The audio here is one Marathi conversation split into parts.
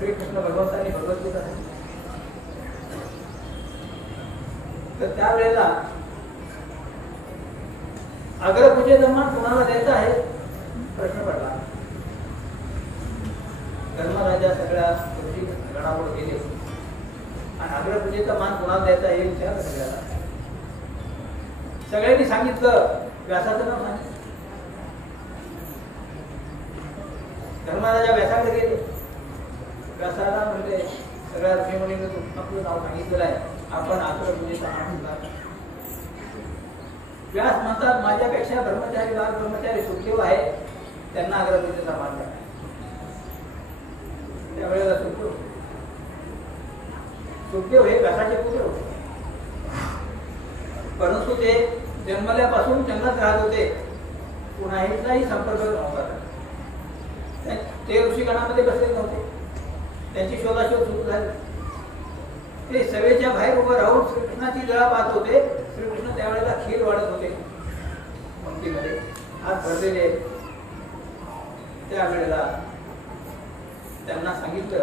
श्रीकृष्ण भगवंतांनी भगवद्गीता सांगितली. तर त्यावेळेला अग्रपूजेचा मान कोणाला द्यायचा आहे प्रश्न पडला. धर्मराजा सगळ्या गोष्टी गणावर गेले आणि अग्रपूजेचा मान कोणाला द्यायचा हे विचारलं सगळ्याला. सगळ्यांनी सांगितलं व्यासाचं नाव सांगितलं. धर्मराजा व्यासाकडे गेले. व्यासाला म्हणजे सगळ्या ऋषीमुनींनी आपलं नाव सांगितलेलं आहे, आपण अग्रपूजेचा मान दिला. व्यास म्हणतात माझ्यापेक्षा ब्रह्मचारी बाल ब्रह्मचारी सुखदेव आहे, त्यांना अग्रपूजेचा मान द्या. त्यावेळेला सुखदेव हे व्यासाचे पुत्र होते, परंतु ते जन्मल्यापासून जंगलात राहत होते, कुणाचाही संपर्क नव्हता. ते ऋषीगणामध्ये बसले नव्हते, त्यांची शोधाशोध सुरू झाली. ते सभेच्या बाहेर उभं राहून श्रीकृष्णाची लीला पाहत होते. श्रीकृष्ण त्यावेळेला खीर वाढत होते पंक्तीमध्ये, हात भरलेले. त्यावेळेला त्यांना सांगितलं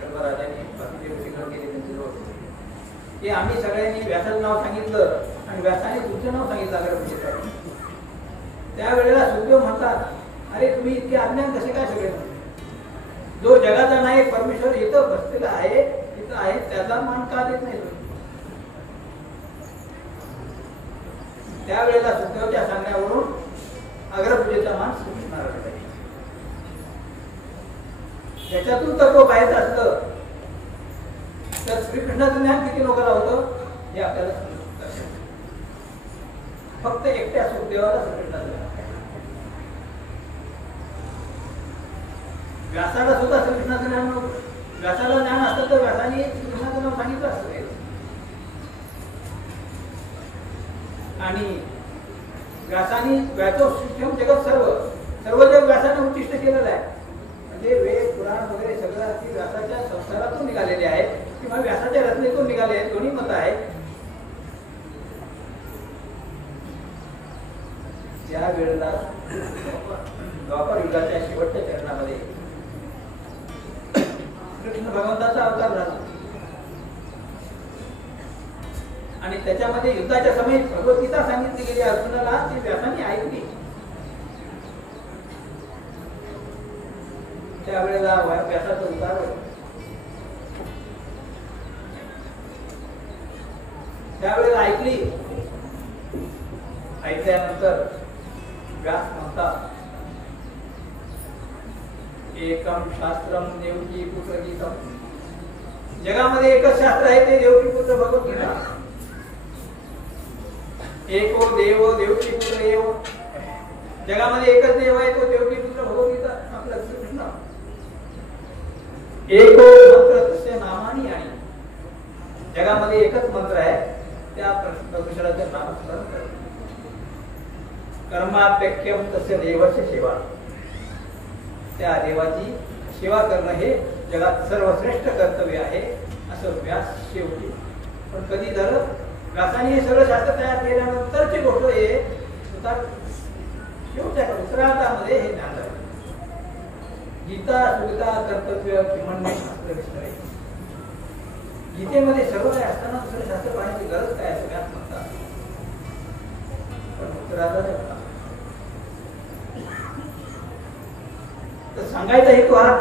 धर्मराजाने, बाकीचे ऋषीगण गेले त्यांच्याजवळ, की आम्ही सगळ्यांनी व्यासाचं नाव सांगितलं आणि व्यासाने तुमचं नाव सांगितलं अग्रपूजेचं. त्यावेळेला सुखदेव म्हणतात, अरे तुम्ही इतके अज्ञान कसे काय सगळे? जो जगाचा नाही परमेश्वर इथं बसलेला आहे, इथं आहे, त्याचा मान का देत नाही? त्यावेळेला सुखदेवच्या सांगण्यावरून अग्रपूजेचा मान श्रीकृष्णाला दिला. त्याच्यातून तत्व पाहायचं असतं तर श्रीकृष्णाचं ज्ञान किती लोकांना होतं हे आपल्याला समजतं. फक्त एकट्या सुखदेवाला श्रीकृष्णाचं ज्ञान. व्यासाला सुद्धा श्रीकृष्णाचं ज्ञान नव्हतं. व्यासाला ज्ञान असतं तर व्यासाने श्रीकृष्णाचं नाव सांगितलं असतं. आणि व्यासाने व्यासोत्तम जगत सर्व जग व्यासाने उच्चिष्ट केलेलं आहे. म्हणजे वेद पुराण वगैरे सगळं ती व्यासाच्या संस्कारातून निघालेले आहे किंवा व्यासाच्या रचनेतून निघाले आहेत, दोन्ही मत आहे. त्या वेळेला द्वापर युगाच्या शेवटच्या चरणामध्ये कृष्ण भगवंताचा अवतार झाला आणि त्याच्यामध्ये युद्धाच्या समयी भगवद्गीता सांगितली गेली अर्जुनाला, ती व्यासाने ऐकली. त्यावेळेला व्यासाचा उतार होता. त्यावेळेला ऐकली. ऐकल्यानंतर व्यास म्हणतात, एकम शास्त्रम देवकी पुत्र गीतम. जगामध्ये एकच शास्त्र आहे, ते देवकी पुत्र भगवद्गीता. एको देव देवकी पुत्र एव. जगामध्ये एकच देव आहे, तो देवकी पुत्र भगवद्गीता आपला श्रीकृष्ण. एको मंत्र तस्य नामानी. आणि जगामध्ये एकच मंत्र आहे, त्या परमेश्वराचं नाम स्मरण करा. कर्मापेक्षम तस्य देवस्य सेवा. त्या देवाची सेवा करणं हे जगात सर्वश्रेष्ठ कर्तव्य आहे असं व्यास शेवटी. पण कधी झालं, व्यासाने हे सगळं शास्त्र तयार केल्यानंतरची गोष्ट हे शेवटच्या उत्तरार्धामध्ये हे ज्ञान झालं. गीता सुगीता कर्तव्य किमान शास्त्र विषय. गीतेमध्ये सर्व काही असताना दुसरं शास्त्र पाहण्याची गरज काय असं व्यास म्हणतात. पण उत्तरार्धात तर सांगायचा हेतू हा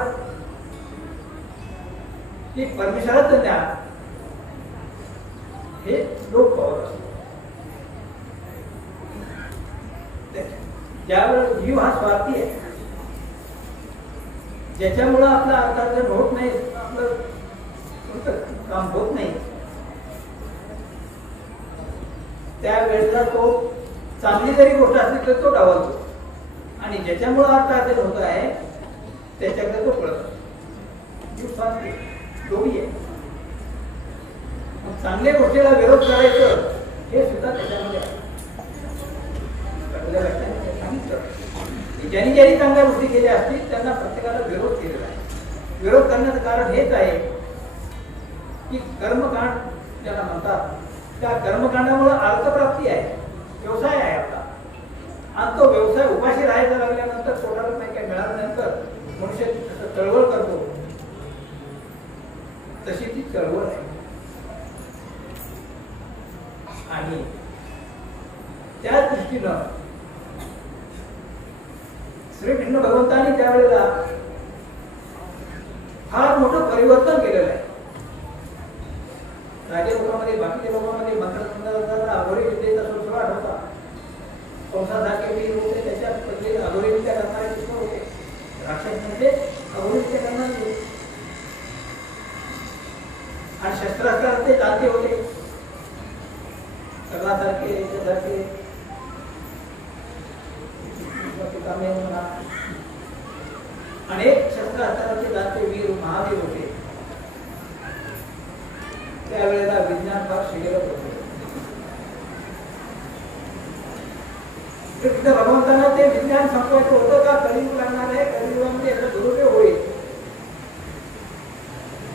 की परमेश्वराचं ज्ञान हे लोक पावत असतो. ज्यावेळेस जीव हा स्वार्थी आहे, ज्याच्यामुळं आपलं अर्थार्जन होत नाही, आपलं काम होत नाही, त्यावेळेला तो चांगली जरी गोष्ट असली तर तो डावलतो आणि ज्याच्यामुळं अर्थार्जन होत आहे त्याच्याकडे तो पळतो. जीव स्वार्थी दोन्ही आहे. चांगल्या गोष्टीला विरोध करायचं हे सुद्धा त्याच्यामध्ये आहे. ज्यांनी ज्यांनी चांगल्या गोष्टी केल्या असतील त्यांना प्रत्येकाला विरोध केलेला आहे. विरोध करण्याचं कारण हेच आहे की कर्मकांड ज्याला म्हणतात, त्या कर्मकांडामुळे अर्थप्राप्ती आहे, व्यवसाय आहे आपला. आणि तो व्यवसाय उपाशी राहायचा लागल्यानंतर, पोटाला नाही काय मिळाल्यानंतर मनुष्य चळवळ करतो. चळवळ आहे. आणि त्या दृष्टीनं श्रीकृष्ण भगवंतांनी त्यावेळेला फार मोठं परिवर्तन केलेलं आहे. राजे लोकांमध्ये बाकीच्या लोकांमध्ये मंत्रतंत्राचा अघोरी विद्येचा सुसवाट होता. कंसासारखे वीर होते, त्याच्यात पहिले अघोरी विद्या करणारे पुष्कळ होते. राक्षस म्हणजे अघोरी विद्या करणारे होते आणि शस्त्रास्त्रात ते जाणते होते. सगळ्यासारखे याच्यासारखे अनेक शस्त्रास्त्राचे जाणते वीर महावीर होते. त्यावेळेला विज्ञान फार शिकत होते. कृष्ण भगवंतांना ते विज्ञान संपवायचं होतं का कलियुग लागणार आहे, कलियुगामध्ये याचा दुरुपयोग होईल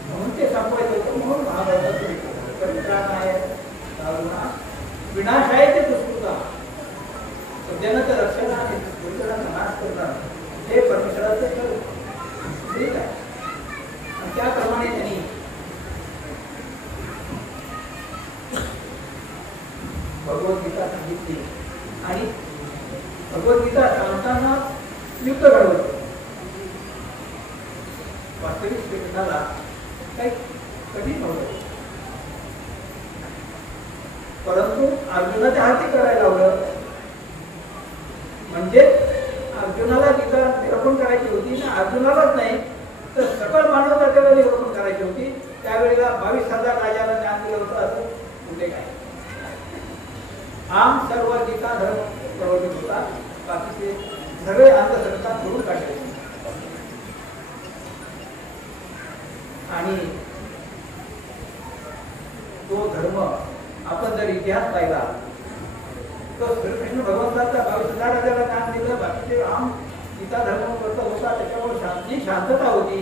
म्हणून ते संपवायचं होतं. म्हणून महाभारताचं विनाश आहे ते दुष्कृता सज्जनाचं रक्षण आणि दुर्जनाचा नाश करणार हे परमेश्वराचं ठीक आहे. आणि त्याप्रमाणे त्यांनी भगवद्गीता सांगितली आणि भगवद्गीता सांगताना युक्त घडवलं. वास्तविक श्रीकृष्णाला काही कठीण नव्हतं, परंतु अर्जुनाच्या हाती करायला लावलं. म्हणजे अर्जुनाला गीता निरूपण करायची होती ना, अर्जुनालाच नाही तर सकल मानव जातीला निरूपण करायची होती. त्यावेळेला 22,000 राजाला ज्ञान दिलं होतं असं उल्लेख आहे. आम सर्व गीता धर्म प्रवर्तित होता, बाकीचे सगळे अंधश्रद्धा धरून काढले. आणि तो धर्म आपण जर इतिहास पाहिला तर श्रीकृष्ण भगवंताचा 22,000 राजाला ज्ञान दिलं, बाकीचे आम गीता धर्म करत होता. त्याच्यामुळे जी शांतता होती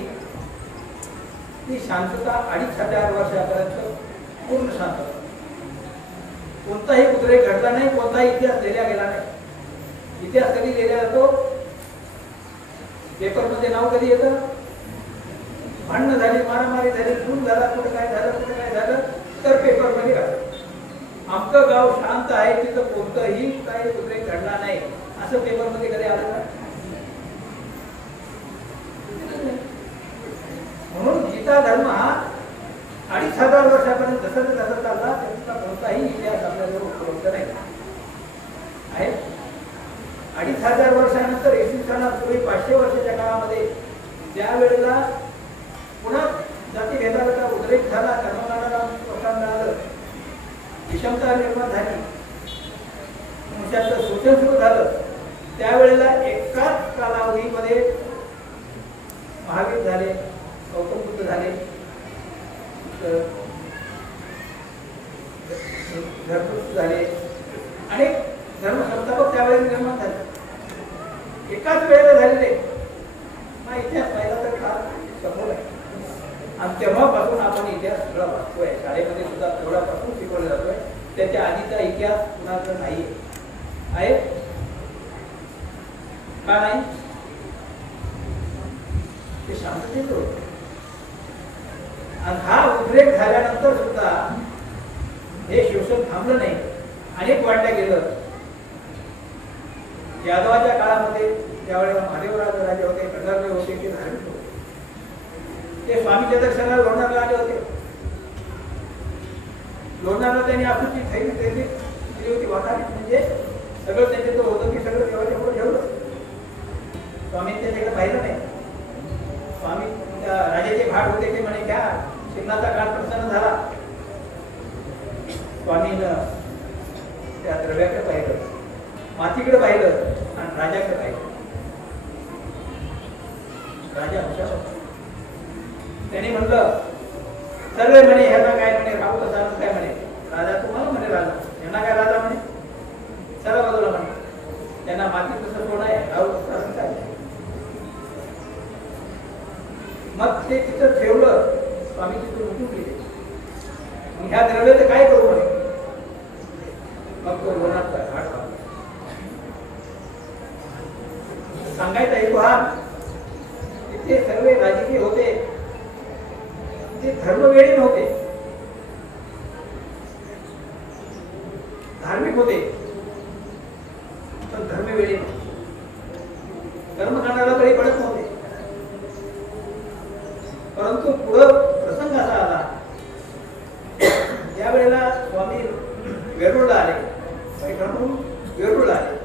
ती शांतता 2,500 वर्षापर्यंत पूर्ण शांतता. कोणताही उद्रेक घडला नाही, कोणताही इतिहास लिहिला गेला नाही. इतिहास कधी लिहिला जातो, पेपरमध्ये नाव कधी येतं, भांडणं झाली, मारामारी झाली, खून झाला, कुठे काय झालं तर पेपरमध्ये राहतं. आमचं गाव शांत आहे, तिथं कोणतंही काही उद्रेक घडला नाही असं पेपरमध्ये कधी आलं का? म्हणून गीता धर्म हा 2,500 वर्षापर्यंत जसं चालला त्याचा कोणताही इतिहास आपल्याजवळ उपलब्ध नाही आहे. 2,500 वर्षानंतर 500 वर्षाच्या काळामध्ये ज्या वेळेला पुन्हा जाती भेदाला उद्रेक झाला, कर्मकांडाला प्रोत्साहन मिळालं, विषमता निर्माण झाली, मनुष्याचं शोषण सुरू झालं, त्यावेळेला एकाच कालावधीमध्ये महावीर झाले, गौतम बुद्ध झाले, धर्मपुरुष झाले, अनेक धर्मसंस्थापक त्यावेळेला निर्माण झाले, एकाच वेळेला झालेले. हा इतिहास पाहिला तर फार समोर आहे. आणि तेव्हापासून आपण इतिहास सगळा वाचतोय, शाळेमध्ये सुद्धा तेवढ्यापासून शिकवला जातोय. त्याच्या आधीचा इतिहास कुणाचा नाही आहे का? नाही, ते शांततेच होत. आणि हा उद्रेक झाल्यानंतर सुद्धा हे शोषण थांबलं नाही, अनेक वाढल्या गेलं. यादवाच्या काळामध्ये ज्यावेळेला महादेवराज राजे होते, कडारले होते, ते धार्मिक होते, ते स्वामीच्या दर्शनाला लोणारला आले होते. लोणारला त्यांनी आपली थैली दिली होती वाटावी, म्हणजे सगळं त्याच्यात होतं की सगळं देवाच्या पुढे ठेवलं. स्वामींनी त्याच्याकडे पाहिलं नाही. स्वामी त्या राजाचे भाट होते ते म्हणे घ्या, शिवनाचा काळ प्रसन्न झाला. स्वामीनं त्या द्रव्याकडे पाहिलं, मातीकडे पाहिलं आणि राजाकडे पाहिलं. राजा हुशार होता. त्यांनी म्हणलं सर्व म्हणे ह्यांना काय म्हणे, राहू कसा काय म्हणे, राजा तुम्हाला म्हणे राजा, यांना काय राजा म्हणे, सर्व बाजूला म्हणे, त्यांना माती कसं सोड आहे, राहू कसं काय. मग ते तिथं ठेवलं, स्वामी तिथून उठून गेले. मग ह्या द्रव्याचं काय करू म्हणे. मग तो लोणारचा घाट बांधला. सांगायचा हेतू हा, तिथे सर्व राजकीय होते, ते धर्मवेडे नव्हते, धार्मिक होते पण धर्मवेडे नव्हते, कर्मकांडाला बळी पडत नव्हते. परंतु पुढं प्रसंग असा आला, या वेळेला स्वामी वेरूळला आले, वेरूळला आले.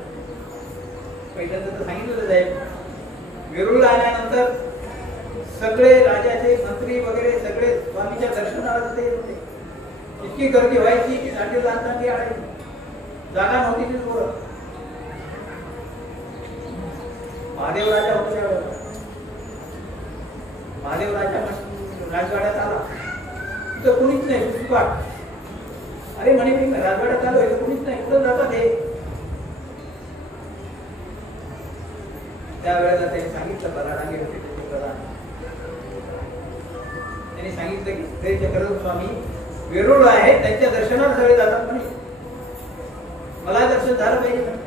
पहिल्यांदा तर सांगितलं आहे, वेरूळला आल्यानंतर सगळे राजाचे मंत्री वगैरे सगळे स्वामीच्या दर्शनाला तिथे येत होते. इतकी गर्दी व्हायची की साठी लांचांनी आणायची, जागा नव्हती ती जोर. महादेव राजा होता त्यावेळेला, महादेव राजा राजवाड्यात आला, तिथं कुणीच नाही, सुपाट. अरे म्हणे मी राजवाड्यात आलो, कुणीच नाही, कुठं जातात हे. त्यावेळेला त्यांनी सांगितलं, प्रधानांनी होते त्याचे प्रधान, त्यांनी सांगितलं की श्री चक्रधर स्वामी वेरूळ आहे, त्यांच्या दर्शनाला सगळे जातात म्हणे, मला दर्शन झालं पाहिजे.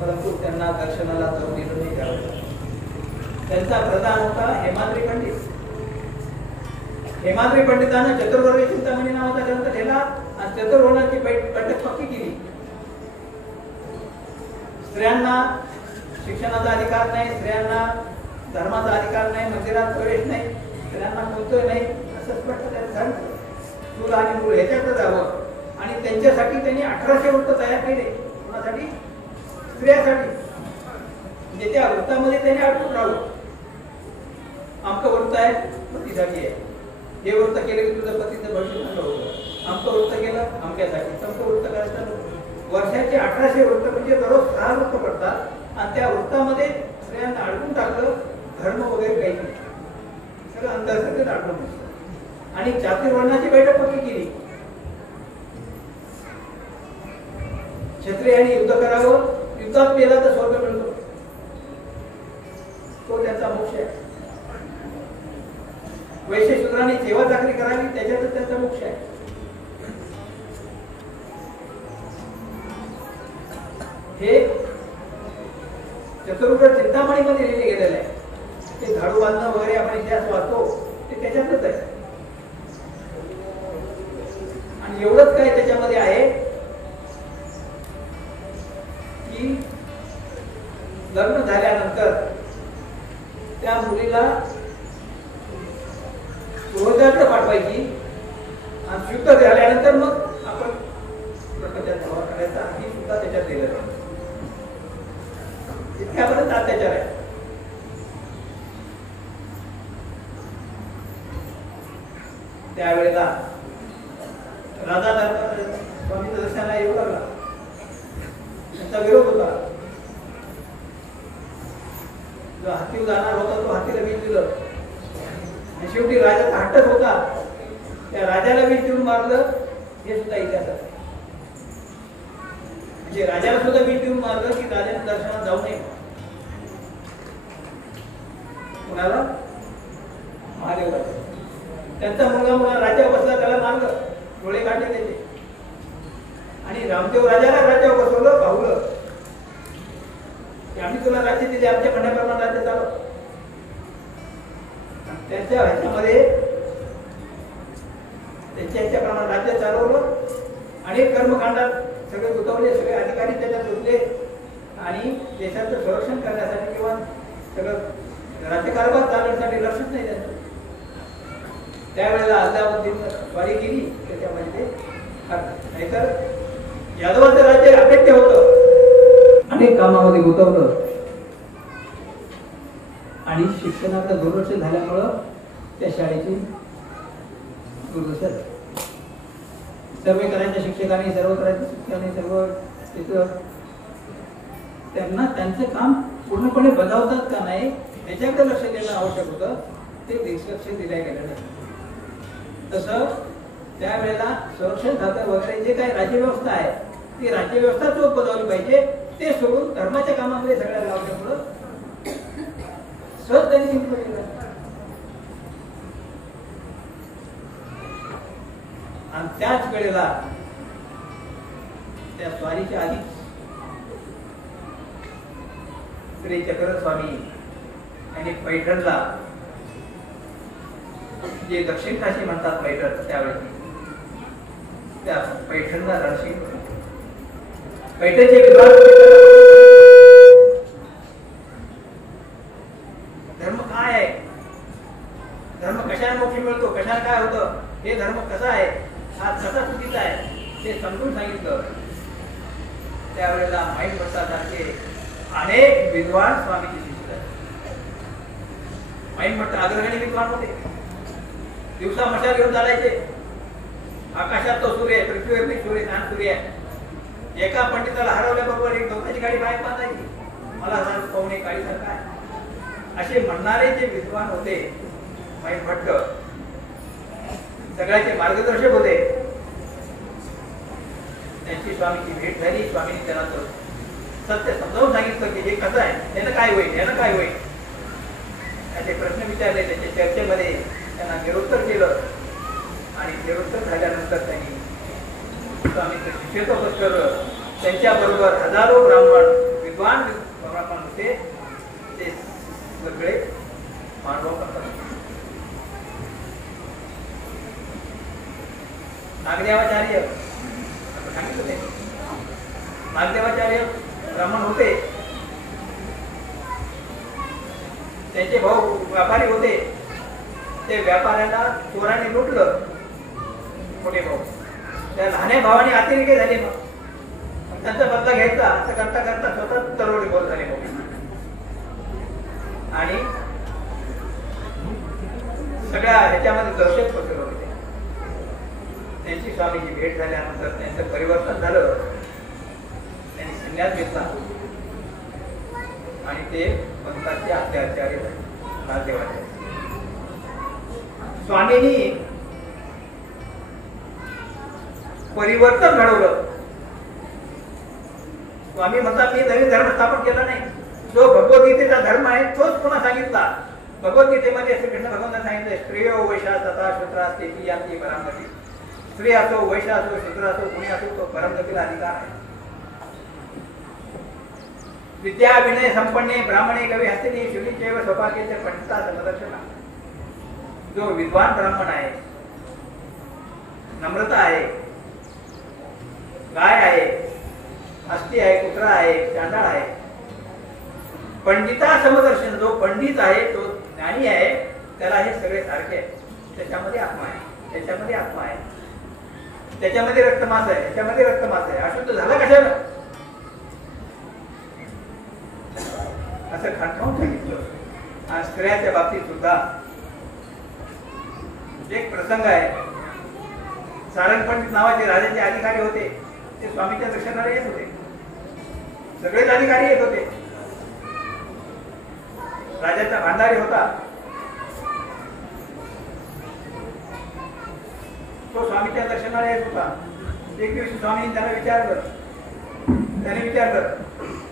परंतु त्यांना दर्शनाला जाऊ दिलं नाही त्यावेळेला. त्यांचा प्रधान होता हेमाद्री पंडित. हेमाद्री पंडितांना चतुर्वर्ग चिंतामणी नावाचा ग्रंथ लिहिला आणि चतुर्वर्णाची बैठक पक्की केली. स्त्रियांना शिक्षणाचा अधिकार नाही, स्त्रियांना धर्माचा अधिकार नाही, मंदिरात प्रवेश नाही, स्त्रियांना कोणतं नाही, असं स्पष्ट त्यांनी सांगितलं. चूल आणि मूल ह्याच्यातच जावं. आणि त्यांच्यासाठी त्यांनी 1800 वृत्त तयार केले. कोणासाठी? स्त्रियासाठी. म्हणजे त्या वृत्तामध्ये त्यांनी अडकून राहू. आमचं वृत्त आहे पतीसाठी आहे, हे वृत्त केलं की तुझं पतीचं भविष्य चांगलं होतं, आमचं वृत्त केलं आमच्यासाठी, तुमचं वृत्त करायचं. वर्षाचे 1800 वृत्त म्हणजे दररोज 6 वृत्त पडतात आणि त्या वृत्तामध्ये स्त्रियांना अडकून टाकलं. धर्म वगैरे काही नाही, सगळं अंतर्गत अडकून दिसतं. आणि चातुर्वर्णाची बैठक पक्की केली. क्षत्रियांनी युद्ध करावं, युद्धात पेला तर स्वर्ग मिळतो, तो त्यांचा मोक्ष आहे. वैश्य शूद्रांनी सेवा चाकरी करावी, त्याच्यातच त्यांचा मोक्ष आहे. हे चतुर्वर्ग चिंतामणी मध्ये लिहिले गेलेलं आहे. ते झाडू बांधणं वगैरे आपण इतिहास वाचतो ते त्याच्यातच आहे. आणि एवढंच काय त्याच्यामध्ये आहे की लग्न झाल्यानंतर त्या मुलीला रोजाकडे पाठवायची आणि शुद्ध झाल्यानंतर मग आपण प्रपंचात करायचा. ही सुद्धा त्याच्यात दिलेलं आहे. इतक्यापर्यंत अत्याचार आहे. त्यावेळेला राजा स्वामी दर्शनाला येऊ लागला, त्यांचा विरोध होता. जो हाती जाणार होता तो हातीला वीज दिलं आणि शेवटी राजाचा हट्टच होता, त्या राजाला वीज देऊन मारलं. हे सुद्धा इतिहासात म्हणजे राजाला सुद्धा वीज देऊन मारलं की राजाने दर्शनात जाऊ नये. कुणाला? महादेव राजा. त्यांचा मुलगा राजा बसला, त्याला मारलं, डोळे काढले त्याचे. आणि रामदेव राजाला राज्यावर बसवलं, पाहुलं आम्ही तुला राज्य दिले, आमच्या म्हणण्याप्रमाणे राज्य चालव. त्यांच्या ह्याच्यामध्ये त्यांच्या ह्याच्याप्रमाणे राज्य चालवलं. अनेक कर्मकांडात सगळे गुंतवले, सगळे अधिकारी त्याच्यात गुंतले आणि देशाचं संरक्षण करण्यासाठी किंवा सगळं राज्यकारभार चालवण्यासाठी लक्षच नाही त्यांचं. त्यावेळेला अल्लाउद्दीन स्वारी केली त्याच्यामध्ये. नाहीतर यादवाचं राज्य अपेक्षा होतं, अनेक कामामध्ये गुंतवलं आणि शिक्षणाचं दुर्लक्ष झाल्यामुळं त्या शाळेची दुर्दशा झाली. सर्व करायच्या शिक्षकांनी, सर्व करायच्या शिक्षकांनी, सर्व तिथं त्यांना त्यांचं काम पूर्णपणे बजावतात का नाही त्याच्याकडे लक्ष देणं आवश्यक होतं. ते लक्ष दिल्या गेलं नाही. तसं त्यावेळेला संरक्षण खातं वगैरे जे काही राज्यव्यवस्था आहे ती राज्यव्यवस्था चोख बजावली पाहिजे. ते सोडून धर्माच्या कामामध्ये सगळ्या लावल्यामुळं सहज त्यांनी जिंकलं गेलं. आणि त्याच वेळेला त्या स्वारीच्या आधी श्री चक्रधर स्वामी यांनी पैठणला जे दक्षिण काशी म्हणतात पैठण, त्यावेळी त्या पैठणला रणशिंग पैठणचे विद्वान धर्म काय आहे, धर्म कशाने मोक्ष मिळतो, कशाने काय होतं, हे धर्म कसा आहे, हा कसा चुकीचा आहे ते समजून सांगितलं. त्यावेळेला माईन भट्टासारखे अनेक विद्वान स्वामीची शिष्य झाले. माईन भट्ट अग्रगणी विद्वान होते. दिवसा मशाल घेऊन चालायचे. आकाशात तो सूर्य, पृथ्वीवरती सूर्य, ज्ञान सूर्य आहे. एका पंडिताला हरवल्याबरोबर एक गवताची गाडी बाहेर बांधायची, मला पाहुणे काळी सारखा आहे असे म्हणणारे जे विद्वान होते माईन भट्ट, सगळ्याचे मार्गदर्शक होते. त्यांची स्वामीची भेट झाली. स्वामींनी त्यांना सत्य समजावून सांगितलं की हे कसं आहे, यानं काय होईल, यानं काय होईल, त्याचे प्रश्न विचारले. त्याच्या चर्चेमध्ये त्यांना निरुत्तर केलं आणि निरुत्तर झाल्यानंतर त्यांनी स्वामींचं शिष्यत्व पत्करलं. त्यांच्या बरोबर हजारो ब्राह्मण, विद्वान ब्राह्मण होते, ते सगळे मांडव करतात. नागदेवाचार्य सांगितलं ते, नागदेवाचार्य ब्राह्मण होते, त्यांचे भाऊ व्यापारी होते. ते व्यापाऱ्याला चोराने लुटलं, मोठे भाऊ. त्या लहान भावाने अतिरेकी झाले. मग त्यांचा बदला घ्यायचा असं करता करता स्वतः तरोडी बोल झाले भाऊ. आणि सगळ्या ह्याच्यामध्ये दहशत पसरवली होते. त्यांची स्वामीची भेट झाल्यानंतर त्यांचं परिवर्तन झालं. त्यांनी संन्यास घेतला आणि ते पंथाचे अत्याचार्य झाले. स्वामींनी परिवर्तन घडवलं. स्वामी म्हणतात मी नवीन धर्म स्थापन केला नाही, जो भगवद्गीतेचा धर्म आहे तोच पुन्हा सांगितला. भगवद्गीतेमध्ये श्रीकृष्ण भगवंतांनी सांगितलं, स्त्रियो वैशा तथा शूद्रास्तेती यांची परांगती. स्त्री असो, वैश्य असो, शूद्र असो, कुणी असो, तो परमगतीला अधिकार आहे. विद्या विनय संपन्ने ब्राह्मणे कवी हस्तिनी शुनीचैव स्वपाकेचे पंडिता समदर्शना. जो विद्वान ब्राह्मण आहे, नम्रता आहे, गाय आहे, हस्ती आहे, कुत्रा आहे, चांडाळ आहे. पंडिता समदर्शन, जो पंडित आहे, तो ज्ञानी आहे, त्याला हे सगळे सारखे आहे. त्याच्यामध्ये आत्मा आहे, त्याच्यामध्ये आत्मा आहे, त्याच्यामध्ये रक्तमास आहे, त्याच्यामध्ये रक्तमास आहे. अशुद्ध झाला कशाला असं खटकावून सांगितलं. आणि स्त्रियाच्या बाबतीत सुद्धा एक प्रसंग आहे. सारंग पंडित नावाचे राजाचे अधिकारी होते. ते स्वामीच्या दर्शनाला येत होते. सगळेच अधिकारी येत होते. राजाचा भांडारी होता. तो स्वामीच्या दर्शनाला येत होता. एक दिवशी स्वामींनी त्याला विचारलं,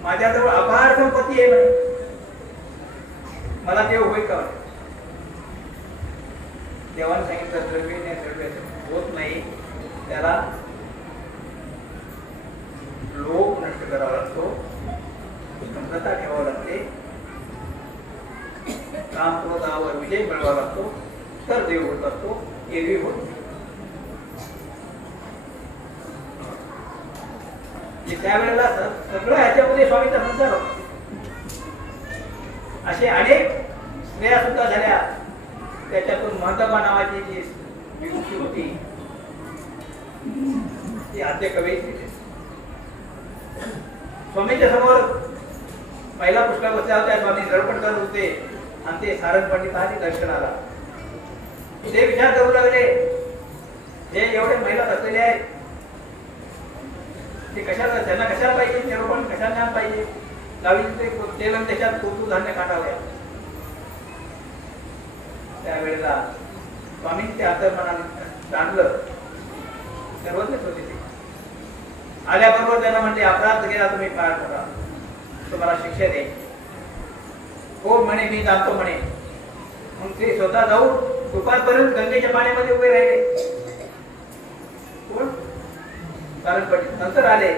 माझ्याजवळ अपार संपत्ती आहे म्हणे, मला देव होईल का? देवाने सांगितलं द्रव्य होत नाही, त्याला लोभ नष्ट करावा लागतो, नम्रता ठेवावं लागते, काम क्रोधावर विजय मिळवावा लागतो, तर देव होत असतो, एरवी होत नाही. त्यावेळेला सगळं ह्याच्यामध्ये स्वामीचा संसार होता. असे अनेक स्त्रिया सुद्धा झाल्या. त्याच्यातून महत्त्वा नावाची जी विमुक्ती होती ती आद्य कवी स्वामीच्या समोर महिला पुष्कळ बसल्या होत्या. स्वामी दर्पण करत होते आणि ते सारंग पंडित आले दर्शनाला. ते विचार करू लागले, हे एवढे महिला बसलेले आहेत, ते कशाला, त्यांना कशाला पाहिजे निरूपण, कशाला ज्ञान पाहिजे, गावी तेल त्याच्यात कोतू धान्य काढावया. त्यावेळेला स्वामींनी ते अंतर्मनाने जाणलं. सर्वज्ञच होते ते. आल्याबरोबर त्यांना म्हणते, अपराध केला तुम्ही पार करा, तुम्हाला शिक्षा दे. हो म्हणे, मी जाणतो म्हणे. मग ते स्वतः जाऊन दुपारपर्यंत गंगेच्या पाण्यामध्ये उभे राहिले. कोण? कारण पंडित नंतर आले.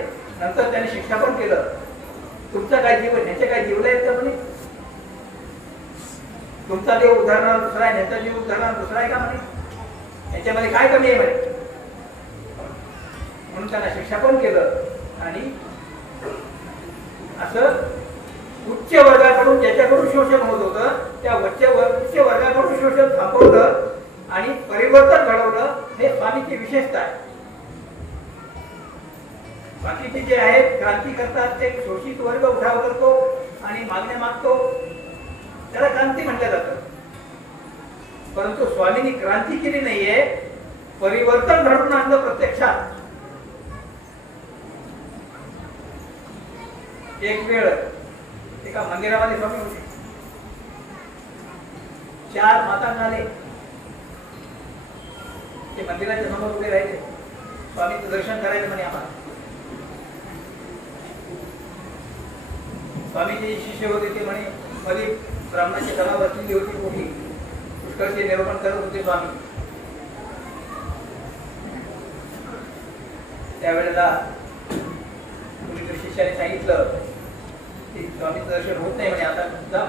नंतर त्याने शिक्षा पण केलं. तुमचं काय जीवन, ह्याचे काय जीवलं आहेत का म्हणे? तुमचा देव उदाहरणार्थ दुसरा आहे, त्यांचा देव उदाहरणार्थ दुसरा आहे का म्हणे, याच्यामध्ये काय कमी आहे म्हणे. म्हणून त्यांना शिक्षा पण केलं. आणि असं उच्च वर्गाकडून ज्याच्याकडून शोषण होत होतं त्या उच्च वर्गाकडून शोषण थांबवलं आणि परिवर्तन घडवलं. हे स्वामीची विशेषता आहे. बाकीचे जे आहेत क्रांती करतात ते शोषित वर्ग उठाव करतो आणि मागण्या मागतो, त्याला क्रांती म्हटलं जातं. परंतु स्वामींनी क्रांती केली नाहीये, परिवर्तन घडवून आणलं प्रत्यक्षात. एक वेळ एका मंदिरामध्ये स्वामी होते. 4 मातांना आले. ते मंदिराच्या समोर उभे राहिले. स्वामींचं दर्शन करायचं म्हणे आम्हाला. स्वामीचे शिष्य होते ते म्हणे मध्ये ब्राह्मणाची सभा बसलेली होती मोठी, पुष्कळचे निरूपण करत होते स्वामी. त्यावेळेला कुणीतरी शिष्याने सांगितलं की स्वामीचं दर्शन होत नाही म्हणे, आता जा.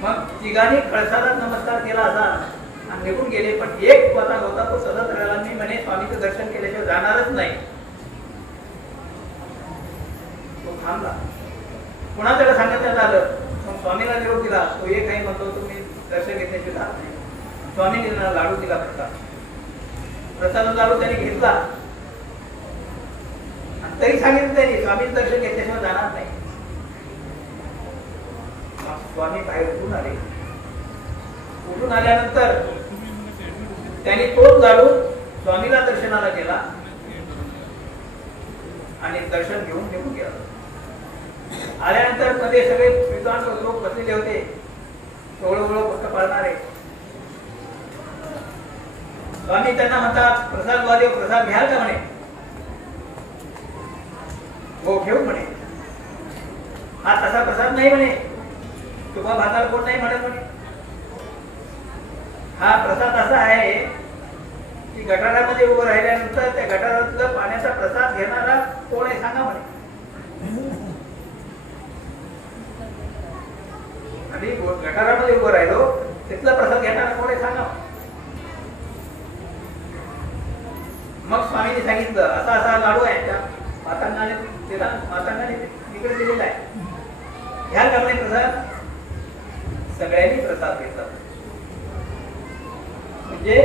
मग तिघांनी कळसाला नमस्कार केला असा आणि निघून गेले. पण एक पता होता तो सतत राहिला. मी म्हणे स्वामीचं दर्शन केल्याशिवाय जाणारच नाही. तो थांबला. पुन्हा त्याला सांगण्यात आलं. मग स्वामीला निरोप दिला. तो एक काही म्हणतो तुम्ही दर्शन घेतल्याशिवाय जात नाही. स्वामीने त्यांना लाडू दिला. प्रसाद लाडू त्याने घेतला. तरी सांगितलं त्यांनी स्वामीचं दर्शन घेतल्याशिवाय जाणार नाही. स्वामी बाहेर उठून आले. उठून आल्यानंतर त्यांनी तोच लाडू स्वामीला दर्शनाला गेला आणि दर्शन घेऊन निघून गेला. आल्यानंतर मध्ये सगळे विद्वान लोक बसलेले होते, टोळवळ फक्त पाळणारे. स्वामी त्यांना म्हणतात प्रसाद वादेव प्रसाद घ्याल का म्हणे. हो घेऊ म्हणे. हा तसा प्रसाद नाही म्हणे, तुम्हा भाताला कोण नाही म्हणत म्हणे. हा प्रसाद असा आहे की गटारामध्ये उभं राहिल्यानंतर त्या गटारातलं पाण्याचा प्रसाद घेणारा कोण आहे सांगा म्हणे. आणि गटारामध्ये उभं राहिलो तिथला प्रसाद घेणारा कोण आहे सांगा. मग स्वामींनी सांगितलं असा असा लाडू आहे, त्या मातांना तिकडे दिलेला आहे, घ्याल का म्हणे प्रसाद. सगळ्यांनी प्रसाद घेतला. म्हणजे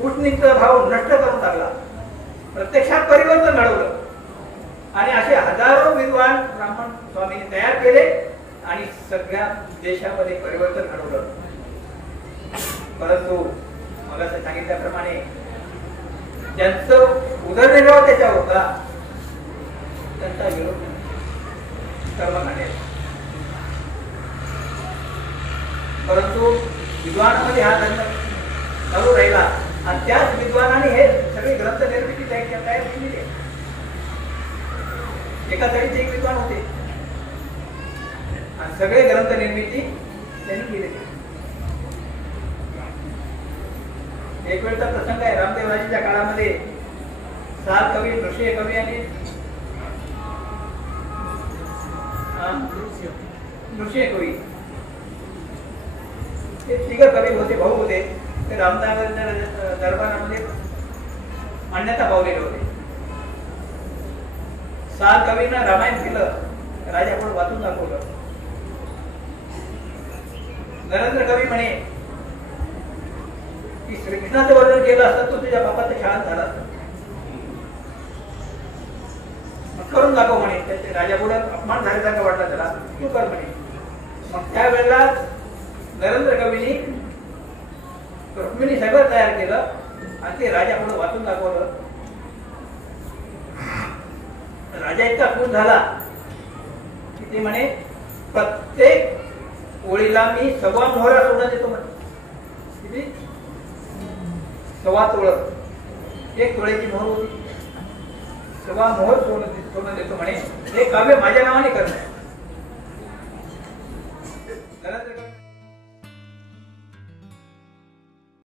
कूटनीतीचा भाव नष्ट करून टाकला, प्रत्यक्षात परिवर्तन घडवलं. आणि असे हजारो विद्वान ब्राह्मण स्वामींनी तयार केले आणि सगळ्या देशामध्ये परिवर्तन घडवलं. परंतु मला सांगितल्याप्रमाणे ज्यांचं उदरनिर्वाह त्याच्या होता त्यांचा विरोध कर्मकांड. परंतु विद्वानामध्ये हा धर्म चालू राहिला आणि त्याच विद्वानाने हे सगळे ग्रंथ निर्मिती तयार केली आहे. एका तऱ्हेचे एक विद्वान होते आणि सगळे ग्रंथ निर्मिती त्यांनी केली. एक वेळचा प्रसंग आहे रामदेवराजीच्या काळामध्ये. 7 कवी, नृषय कवी आणि नृषय कवी हे 3 कवी होते, भाऊ होते. ते रामदेवाच्या दरबारामध्ये मान्यता पावलेले होते. 7 कवींना रामायण केलं, राजापुढे वाचून दाखवलं. नरेंद्र कवी म्हणे की श्रीकृष्णाचं वर्णन केलं असतं तो तुझ्या बापाचं छान झाला असतं, करून दाखव म्हणे. त्याचे राजापुढे अपमान झाल्यासारखं वाटला त्याला, तू कर म्हणे. मग त्यावेळेला नरेंद्र कवींनी रुक्मिणी सगळं तयार केलं आणि ते राजापुढे वाचून दाखवलं. राजा इतका खुश झाला की ते म्हणे प्रत्येक ओळीला मी 1.25 मोहरा सोनं देतो म्हणे. किती? 1.25 तोळ. 1 तोळ्याची मोहर होती. 1.25 मोहर सोनं देतो म्हणे. हे काव्य माझ्या नावाने करणार.